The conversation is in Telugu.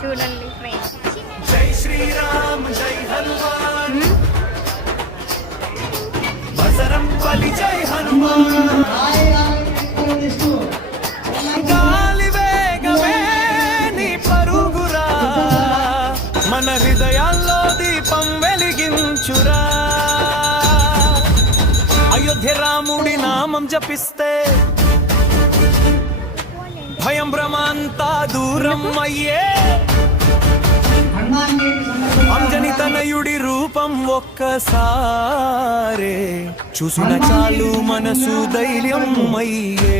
చూడండి ఫ్రెండ్స్. జై శ్రీరామ్ జై హనుమాన్ బజరం బలి జై హనుమాన్ గాలి వేగమే నీ పరుగురా మన హృదయాల్లో దీపం వెలిగించురా అయోధ్య రాముడి నామం జపిస్తే భయం భ్రమంతా దూరం అయ్యే అంజని తనయుడి రూపం ఒక్కసారే చూసిన చాలు మనసు ధైర్యం అయ్యే